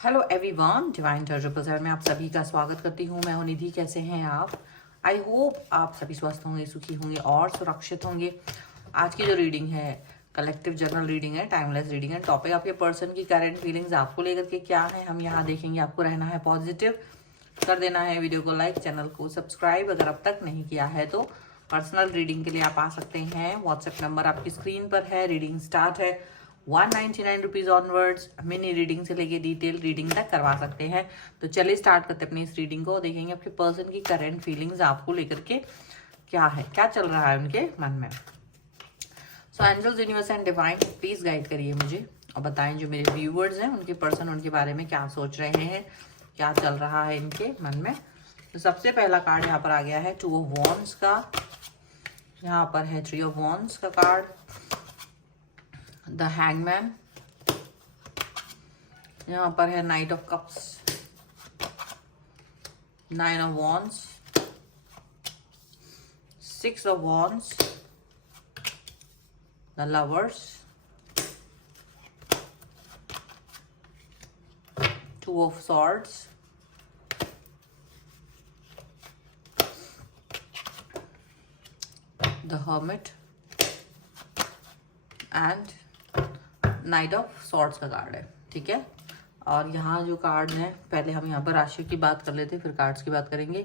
Hello everyone, divine टर्जर में आप सभी का स्वागत करती हूँ। मैं हूँ निधि। कैसे हैं आप? आई होप आप सभी स्वस्थ होंगे, सुखी होंगे और सुरक्षित होंगे। आज की जो रीडिंग है कलेक्टिव जर्नल रीडिंग है, टाइमलेस रीडिंग है। टॉपिक आपके पर्सन की करंट फीलिंग्स आपको लेकर के क्या है हम यहाँ देखेंगे। आपको रहना है पॉजिटिव, कर देना है वीडियो को लाइक, चैनल को सब्सक्राइब अगर अब तक नहीं किया है तो। पर्सनल रीडिंग के लिए आप आ सकते हैं। व्हाट्सएप नंबर आपकी स्क्रीन पर है। रीडिंग स्टार्ट है 199 रुपीज ऑनवर्ड्स। मिनी रीडिंग से लेके डिटेल रीडिंग तक करवा सकते हैं। तो चलिए स्टार्ट करते हैं अपनी इस रीडिंग को। देखेंगे आपके पर्सन की करंट फीलिंग्स आपको लेकर के क्या है, क्या चल रहा है उनके मन में। So angels, universe and divine please guide करिए मुझे और बताएं जो मेरे व्यूवर्स हैं उनके पर्सन उनके बारे में क्या सोच रहे हैं, क्या चल रहा है इनके मन में। तो सबसे पहला कार्ड यहाँ पर आ गया है 2 ऑफ वॉन्ड्स का। यहाँ पर है 3 ऑफ वॉन्ड्स का कार्ड, द हैंगमैन। यहाँ पर है night of cups, 9 of wands, 6 of wands, the lovers, 2 of swords, the hermit and night of swords का कार्ड है। ठीक है, और यहाँ जो कार्ड हैं, पहले हम यहाँ पर राशि की बात कर लेते फिर कार्ड्स की बात करेंगे।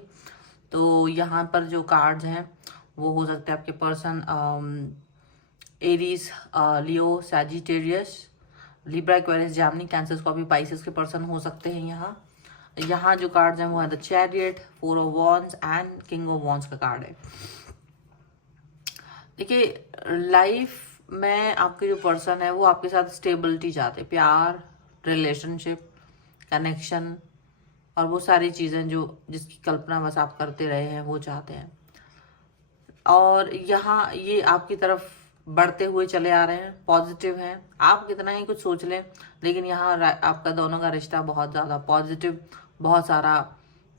तो यहाँ पर जो कार्ड्स हैं वो हो सकते हैं आपके person Aries, Leo, Sagittarius, Libra, Aquarius, Gemini, Cancer, Scorpio, Pisces के पर्सन हो सकते हैं। यहाँ जो कार्ड्स हैं वो है the chariot, 4 of wands and king of wands का कार्ड है। देखिए, लाइफ में आपके जो पर्सन है वो आपके साथ स्टेबिलिटी चाहते हैं, प्यार, रिलेशनशिप, कनेक्शन और वो सारी चीज़ें जो जिसकी कल्पना बस आप करते रहे हैं वो चाहते हैं। और यहाँ ये आपकी तरफ बढ़ते हुए चले आ रहे हैं, पॉजिटिव हैं। आप कितना ही कुछ सोच लें लेकिन यहाँ आपका दोनों का रिश्ता बहुत ज़्यादा पॉजिटिव, बहुत सारा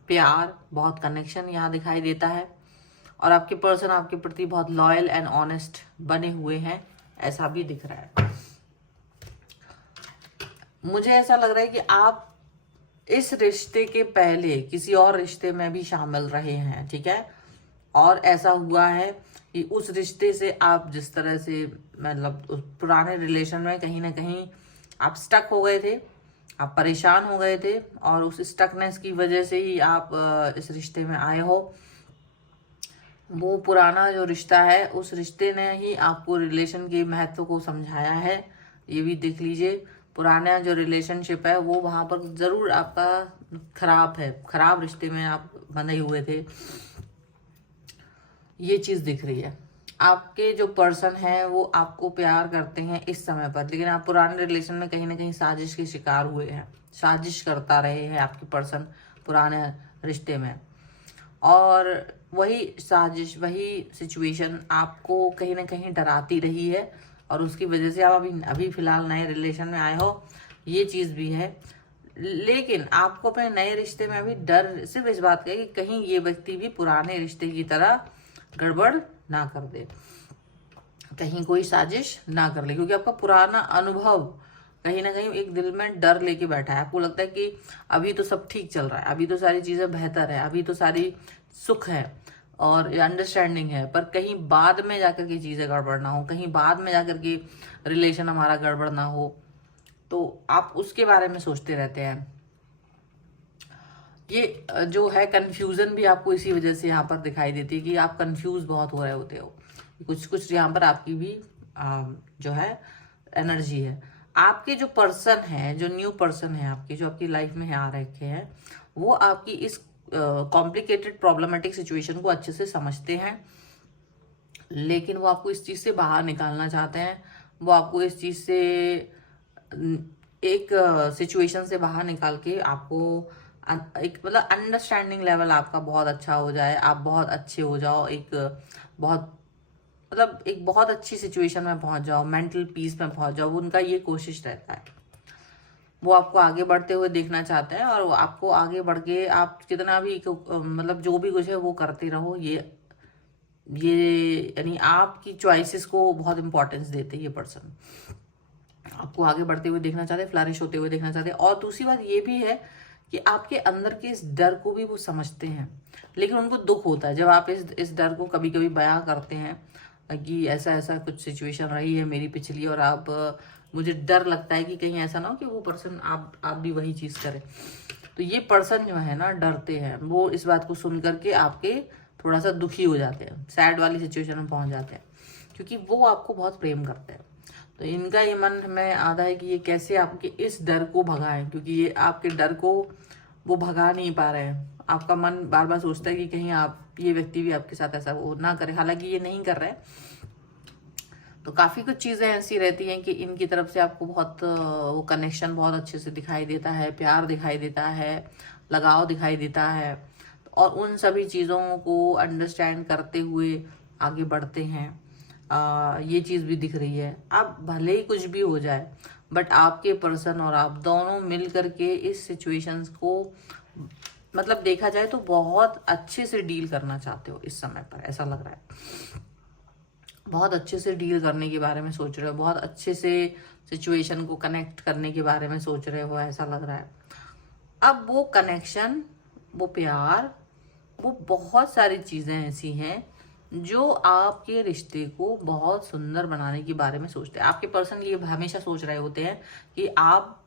प्यार, बहुत कनेक्शन यहाँ दिखाई देता है। और आपके पर्सन आपके प्रति बहुत लॉयल एंड ऑनेस्ट बने हुए हैं, ऐसा भी दिख रहा है। मुझे ऐसा लग रहा है कि आप इस रिश्ते के पहले किसी और रिश्ते में भी शामिल रहे हैं। ठीक है, और ऐसा हुआ है कि उस रिश्ते से आप जिस तरह से मतलब उस पुराने रिलेशन में कहीं ना कहीं आप स्टक हो गए थे, आप परेशान हो गए थे और उस स्टकनेस की वजह से ही आप इस रिश्ते में आए हो। वो पुराना जो रिश्ता है उस रिश्ते ने ही आपको रिलेशन के महत्व को समझाया है। ये भी देख लीजिए, पुराना जो रिलेशनशिप है वो वहाँ पर ज़रूर आपका खराब है, खराब रिश्ते में आप बंधे हुए थे, ये चीज़ दिख रही है। आपके जो पर्सन है वो आपको प्यार करते हैं इस समय पर, लेकिन आप पुराने रिलेशन में कहीं ना कहीं साजिश के शिकार हुए हैं। साजिश करता रहे हैं आपके पर्सन पुराने रिश्ते में, और वही साजिश, वही सिचुएशन आपको कहीं ना कहीं डराती रही है और उसकी वजह से आप अभी फिलहाल नए रिलेशन में आए हो, ये चीज़ भी है। लेकिन आपको अपने नए रिश्ते में अभी डर सिर्फ इस बात का है कि कहीं ये व्यक्ति भी पुराने रिश्ते की तरह गड़बड़ ना कर दे, कहीं कोई साजिश ना कर ले, क्योंकि आपका पुराना अनुभव कहीं ना कहीं एक दिल में डर लेके बैठा है। आपको लगता है कि अभी तो सब ठीक चल रहा है, अभी तो सारी चीज़ें बेहतर है, अभी तो सारी सुख है और अंडरस्टैंडिंग है, पर कहीं बाद में जाकर के चीज़ें गड़बड़ ना हो, कहीं बाद में जाकर के रिलेशन हमारा गड़बड़ ना हो, तो आप उसके बारे में सोचते रहते हैं। ये जो है कंफ्यूजन भी आपको इसी वजह से यहाँ पर दिखाई देती है कि आप कंफ्यूज बहुत हो रहे होते हो। कुछ कुछ यहाँ पर आपकी भी जो है एनर्जी है। आपके जो पर्सन है, जो न्यू पर्सन है आपके, जो आपकी लाइफ में आ रखे हैं, वो आपकी इस कॉम्प्लिकेटेड प्रॉब्लमेटिक सिचुएशन को अच्छे से समझते हैं, लेकिन वो आपको इस चीज़ से बाहर निकालना चाहते हैं। वो आपको इस चीज़ से एक सिचुएशन से बाहर निकाल के आपको एक मतलब अंडरस्टैंडिंग लेवल आपका बहुत अच्छा हो जाए, आप बहुत अच्छे हो जाओ, एक बहुत मतलब एक बहुत अच्छी सिचुएशन में पहुंच जाओ, मेंटल पीस में पहुंच जाओ। उनका ये कोशिश रहता है, वो आपको आगे बढ़ते हुए देखना चाहते हैं और आपको आगे बढ़ के आप कितना भी मतलब जो भी कुछ है वो करते रहो। ये यानी आपकी चॉइसेस को बहुत इंपॉर्टेंस देते हैं ये पर्सन। आपको आगे बढ़ते हुए देखना चाहते हैं, फ्लरिश होते हुए देखना चाहते हैं। और दूसरी बात ये भी है कि आपके अंदर के इस डर को भी वो समझते हैं, लेकिन उनको दुख होता है जब आप इस डर को कभी कभी बयां करते हैं कि ऐसा ऐसा कुछ सिचुएशन रही है मेरी पिछली, और आप मुझे डर लगता है कि कहीं ऐसा ना हो कि वो पर्सन आप भी वही चीज़ करें। तो ये पर्सन जो है ना डरते हैं, वो इस बात को सुन करके आपके थोड़ा सा दुखी हो जाते हैं, सैड वाली सिचुएशन में पहुंच जाते हैं, क्योंकि वो आपको बहुत प्रेम करते हैं। तो इनका ये मन में आता है कि ये कैसे आपके इस डर को भगाएं, क्योंकि ये आपके डर को वो भगा नहीं पा रहे हैं। आपका मन बार बार सोचता है कि कहीं ये व्यक्ति भी आपके साथ ऐसा वो ना करे, हालांकि ये नहीं कर रहे हैं। तो काफ़ी कुछ चीज़ें ऐसी रहती हैं कि इनकी तरफ से आपको बहुत वो कनेक्शन बहुत अच्छे से दिखाई देता है, प्यार दिखाई देता है, लगाव दिखाई देता है, और उन सभी चीज़ों को अंडरस्टैंड करते हुए आगे बढ़ते हैं। ये चीज़ भी दिख रही है। आप भले ही कुछ भी हो जाए, बट आपके पर्सन और आप दोनों मिल करके इस सिचुएशंस को, मतलब देखा जाए तो बहुत अच्छे से डील करना चाहते हो इस समय पर, ऐसा लग रहा है। बहुत अच्छे से डील करने के बारे में सोच रहे हो, बहुत अच्छे से सिचुएशन को कनेक्ट करने के बारे में सोच रहे हो, ऐसा लग रहा है। अब वो कनेक्शन, वो प्यार, वो बहुत सारी चीज़ें ऐसी हैं जो आपके रिश्ते को बहुत सुंदर बनाने के बारे में सोचते हैं। आपके पर्सन ये हमेशा सोच रहे होते हैं कि आप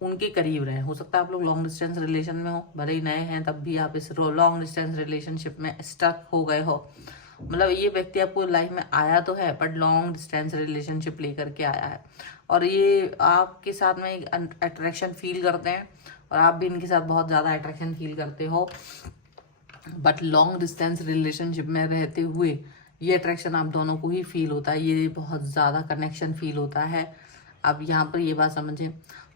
उनके करीब रहें। हो सकता है आप लोग लॉन्ग डिस्टेंस रिलेशन में हो, भले ही नए हैं तब भी आप इस लॉन्ग डिस्टेंस रिलेशनशिप में स्टक हो गए हो। मतलब ये व्यक्ति आपको लाइफ में आया तो है, बट लॉन्ग डिस्टेंस रिलेशनशिप लेकर के आया है, और ये आपके साथ में एक अट्रैक्शन फील करते हैं, और आप भी इनके साथ बहुत ज़्यादा अट्रैक्शन फील करते हो। बट लॉन्ग डिस्टेंस रिलेशनशिप में रहते हुए ये अट्रैक्शन आप दोनों को ही फील होता है, ये बहुत ज़्यादा कनेक्शन फील होता है। अब यहाँ पर ये बात समझें,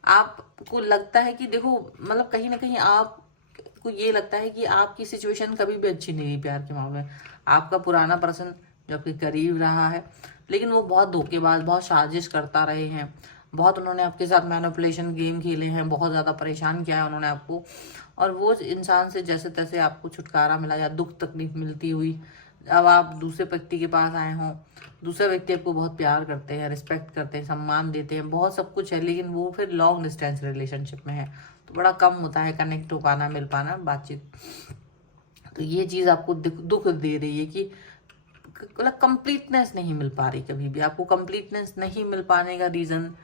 आपको लगता है कि देखो, मतलब कहीं ना कहीं आपको ये लगता है कि आपकी सिचुएशन कभी भी अच्छी नहीं रही प्यार के मामले में। आपका पुराना पर्सन जो आपके करीब रहा है, लेकिन वो बहुत धोखेबाज, बहुत साजिश करता रहे हैं, बहुत उन्होंने आपके साथ मैनिपुलेशन गेम खेले हैं, बहुत ज़्यादा परेशान किया है उन्होंने आपको। और वो इंसान से जैसे तैसे आपको छुटकारा मिला या दुख तकलीफ मिलती हुई अब आप दूसरे व्यक्ति के पास आए हों, दूसरे व्यक्ति आपको बहुत प्यार करते हैं, रिस्पेक्ट करते हैं, सम्मान देते हैं, बहुत सब कुछ है, लेकिन वो फिर लॉन्ग डिस्टेंस रिलेशनशिप में है, तो बड़ा कम होता है कनेक्ट हो पाना, मिल पाना, बातचीत। तो ये चीज़ आपको दुख दे रही है कि मतलब कंप्लीटनेस नहीं मिल पा रही। कभी भी आपको कंप्लीटनेस नहीं मिल पाने का रीज़न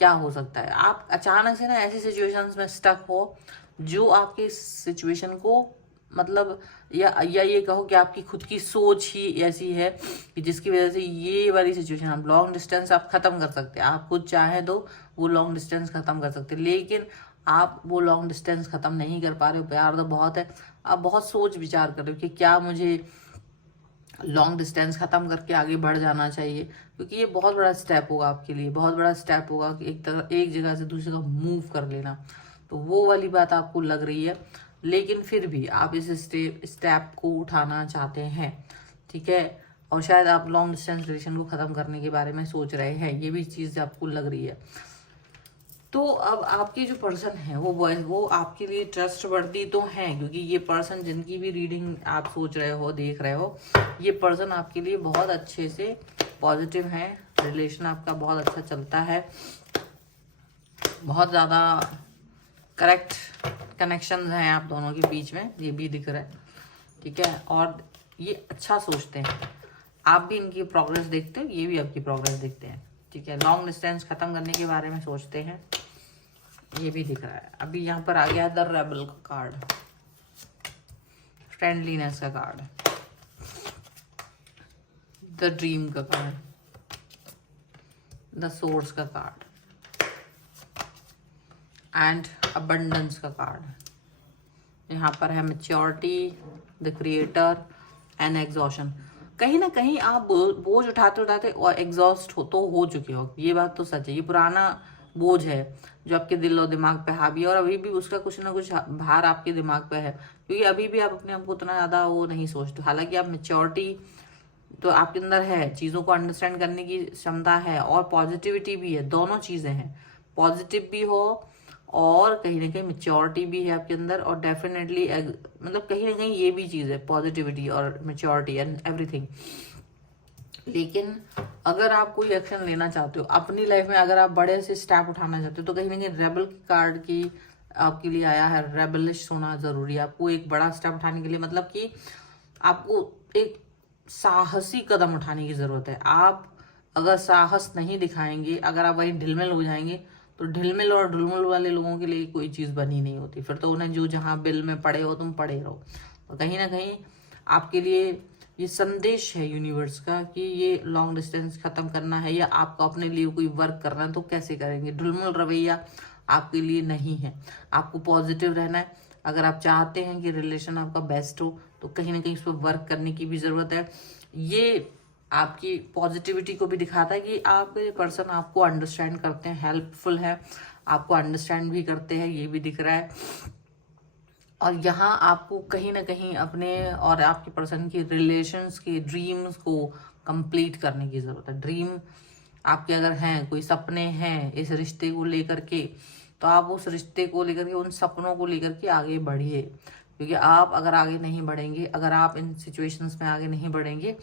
क्या हो सकता है? आप अचानक से ना ऐसी सिचुएशंस में स्टक हो जो आपके सिचुएशन को, मतलब या ये कहो कि आपकी खुद की सोच ही ऐसी है कि जिसकी वजह से ये वाली सिचुएशन, आप लॉन्ग डिस्टेंस आप खत्म कर सकते हैं, आप खुद चाहे तो वो लॉन्ग डिस्टेंस खत्म कर सकते हैं, लेकिन आप वो लॉन्ग डिस्टेंस खत्म नहीं कर पा रहे हो। प्यार तो बहुत है, आप बहुत सोच विचार कर रहे हो कि क्या मुझे लॉन्ग डिस्टेंस खत्म करके आगे बढ़ जाना चाहिए, क्योंकि ये बहुत बड़ा स्टेप होगा आपके लिए, बहुत बड़ा स्टेप होगा कि एक जगह से दूसरी जगह मूव कर लेना। तो वो वाली बात आपको लग रही है, लेकिन फिर भी आप इस स्टेप को उठाना चाहते हैं, ठीक है। और शायद आप लॉन्ग डिस्टेंस रिलेशन को ख़त्म करने के बारे में सोच रहे हैं, ये भी चीज़ आपको लग रही है। तो अब आपके जो पर्सन है वो आपके लिए ट्रस्टवर्दी तो हैं, क्योंकि ये पर्सन जिनकी भी रीडिंग आप सोच रहे हो, देख रहे हो, ये पर्सन आपके लिए बहुत अच्छे से पॉजिटिव हैं, रिलेशन आपका बहुत अच्छा चलता है, बहुत ज़्यादा करेक्ट कनेक्शंस हैं आप दोनों के बीच में, ये भी दिख रहा है, ठीक है। और ये अच्छा सोचते हैं, आप भी इनकी प्रोग्रेस देखते हो, ये भी आपकी प्रोग्रेस देखते हैं, ठीक है। लॉन्ग डिस्टेंस खत्म करने के बारे में सोचते हैं, ये भी दिख रहा है। अभी यहाँ पर आ गया द रेबल का कार्ड, फ्रेंडलीनेस का कार्ड, द ड्रीम का कार्ड, द सोर्स का कार्ड एंड अबंडेंस का कार्ड। यहाँ पर है maturity, the creator and exhaustion. कहीं ना कहीं आप बोझ उठाते उठाते और एग्जॉस्ट हो चुके हो, ये बात तो सच है। ये पुराना बोझ है जो आपके दिल और दिमाग पे हावी है, और अभी भी उसका कुछ ना कुछ भार आपके दिमाग पे है, क्योंकि अभी भी आप अपने आप को उतना ज़्यादा वो नहीं सोचते। हालांकि आप मैच्योरिटी तो आपके अंदर है, चीज़ों को अंडरस्टैंड करने की क्षमता है, और पॉजिटिविटी भी है, दोनों चीज़ें हैं। पॉजिटिव भी हो और कहीं ना कहीं मैच्योरिटी भी है आपके अंदर, और डेफिनेटली मतलब कहीं ना कहीं ये भी चीज़ है, पॉजिटिविटी और मैच्योरिटी एंड एवरीथिंग। लेकिन अगर आप कोई एक्शन लेना चाहते हो अपनी लाइफ में, अगर आप बड़े से स्टेप उठाना चाहते हो, तो कहीं ना कहीं रेबल कार्ड की आपके लिए आया है। रेबलिश होना जरूरी है आपको एक बड़ा स्टेप उठाने के लिए, मतलब कि आपको एक साहसी कदम उठाने की जरूरत है। आप अगर साहस नहीं दिखाएंगे, अगर आप वहीं ढिलमिल हो जाएंगे, तो ढिलमिल और ढुलमुल वाले लोगों के लिए कोई चीज बनी नहीं होती। फिर तो उन्हें जो जहां बिल में पड़े हो तुम पड़े रहो। तो कहीं ना कहीं आपके लिए ये संदेश है यूनिवर्स का कि ये लॉन्ग डिस्टेंस खत्म करना है या आपको अपने लिए कोई वर्क करना है, तो कैसे करेंगे। ढुलमुल रवैया आपके लिए नहीं है, आपको पॉजिटिव रहना है। अगर आप चाहते हैं कि रिलेशन आपका बेस्ट हो, तो कहीं ना कहीं इस पर वर्क करने की भी जरूरत है। ये आपकी पॉजिटिविटी को भी दिखाता है कि आपके पर्सन आपको अंडरस्टैंड करते हैं, हेल्पफुल है, आपको अंडरस्टैंड भी करते हैं, ये भी दिख रहा है। और यहाँ आपको कहीं ना कहीं अपने और आपके पर्सन के रिलेशंस के ड्रीम्स को कंप्लीट करने की जरूरत है। ड्रीम आपके अगर हैं, कोई सपने हैं इस रिश्ते को लेकर के, तो आप उस रिश्ते को लेकर के, उन सपनों को लेकर के आगे बढ़िए। क्योंकि आप अगर आगे नहीं बढ़ेंगे, अगर आप इन सिचुएशंस में आगे नहीं बढ़ेंगे,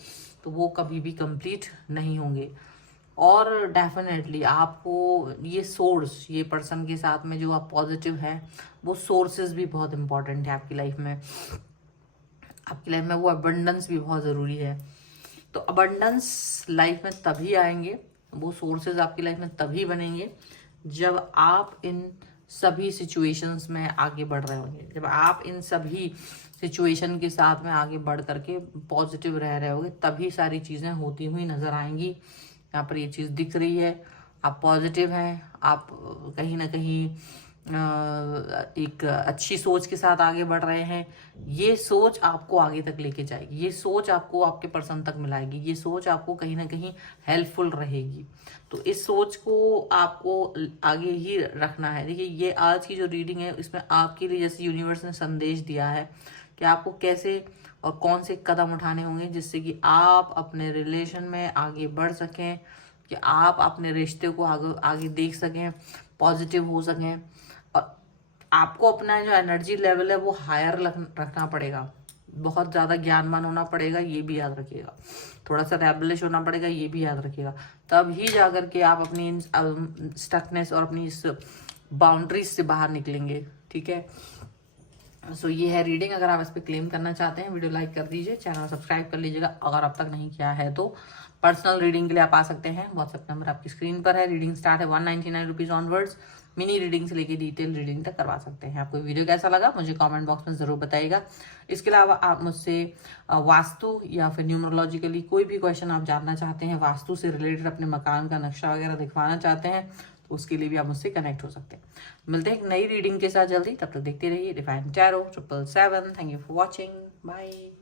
तो वो कभी भी कंप्लीट नहीं होंगे। और डेफिनेटली आपको ये सोर्स, ये पर्सन के साथ में जो आप पॉजिटिव है, वो सोर्सेज भी बहुत इंपॉर्टेंट है आपकी लाइफ में। आपकी लाइफ में वो अबंडेंस भी बहुत ज़रूरी है। तो अबंडेंस लाइफ में तभी आएंगे, वो सोर्सेज आपकी लाइफ में तभी बनेंगे जब आप इन सभी सिचुएशंस में आगे बढ़ रहे होंगे, जब आप इन सभी सिचुएशन के साथ में आगे बढ़ करके पॉजिटिव रह रहे होंगे, तभी सारी चीज़ें होती हुई नजर आएंगी। यहाँ पर ये चीज़ दिख रही है, आप पॉजिटिव हैं, आप कहीं ना कहीं एक अच्छी सोच के साथ आगे बढ़ रहे हैं। ये सोच आपको आगे तक लेके जाएगी, ये सोच आपको आपके पर्सन तक मिलाएगी, ये सोच आपको कहीं ना कहीं हेल्पफुल रहेगी। तो इस सोच को आपको आगे ही रखना है। देखिए, ये आज की जो रीडिंग है, इसमें आपके लिए जैसे यूनिवर्स ने संदेश दिया है कि आपको कैसे और कौन से कदम उठाने होंगे जिससे कि आप अपने रिलेशन में आगे बढ़ सकें, कि आप अपने रिश्ते को आगे देख सकें, पॉजिटिव हो सकें। और आपको अपना जो एनर्जी लेवल है वो हायर रखना पड़ेगा, बहुत ज़्यादा ज्ञानवान होना पड़ेगा, ये भी याद रखिएगा। थोड़ा सा रेबलिश होना पड़ेगा, ये भी याद रखिएगा। तब ही जाकर के आप अपनी स्टकनेस और अपनी इस बाउंड्रीज से बाहर निकलेंगे। ठीक है, सो ये है रीडिंग। अगर आप इस पर क्लेम करना चाहते हैं, वीडियो लाइक कर दीजिए, चैनल सब्सक्राइब कर लीजिएगा अगर अब तक नहीं किया है तो। पर्सनल रीडिंग के लिए आप आ सकते हैं, व्हाट्सएप नंबर आपकी स्क्रीन पर है। रीडिंग स्टार्ट है 199 रुपीज़ ऑनवर्ड्स। मिनी रीडिंग से लेके डिटेल रीडिंग तक करवा सकते हैं। आपको वीडियो कैसा लगा मुझे कमेंट बॉक्स में ज़रूर बताइएगा। इसके अलावा आप मुझसे वास्तु या फिर न्यूमरोलॉजिकली कोई भी क्वेश्चन आप जानना चाहते हैं, वास्तु से रिलेटेड अपने मकान का नक्शा वगैरह दिखवाना चाहते हैं, तो उसके लिए भी आप मुझसे कनेक्ट हो सकते हैं। मिलते हैं एक नई रीडिंग के साथ जल्दी, तब तक देखते रहिए divine tarot 777। Thank you for watching, bye.